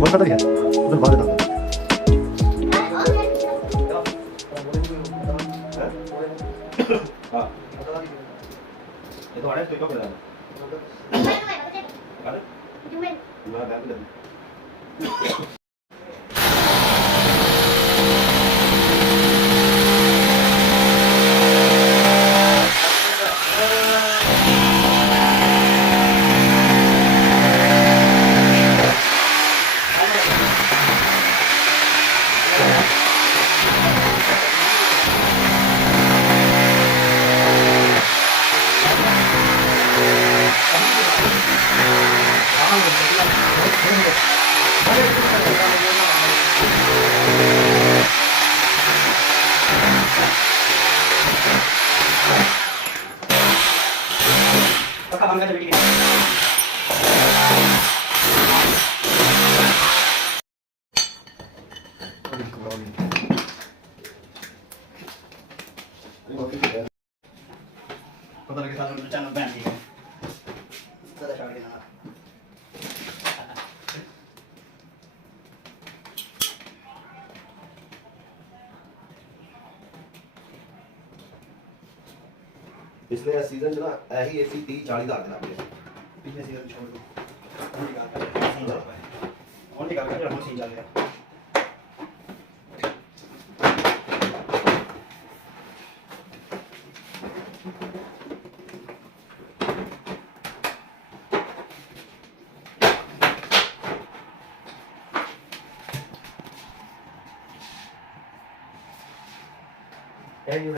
पता नहीं है उधर बाद में हाँ ये तो आने तो कब बता अरे मैं बैठ पता लगे सालों में चैनल बैन किया ज़्यादा शार्ट के ना पिछले सीजन जो ना यही एसी 30-40 हज़ार के ना पिछले सीजन छोड़ दो ओनली का जो हम सीन चल गया Anyway.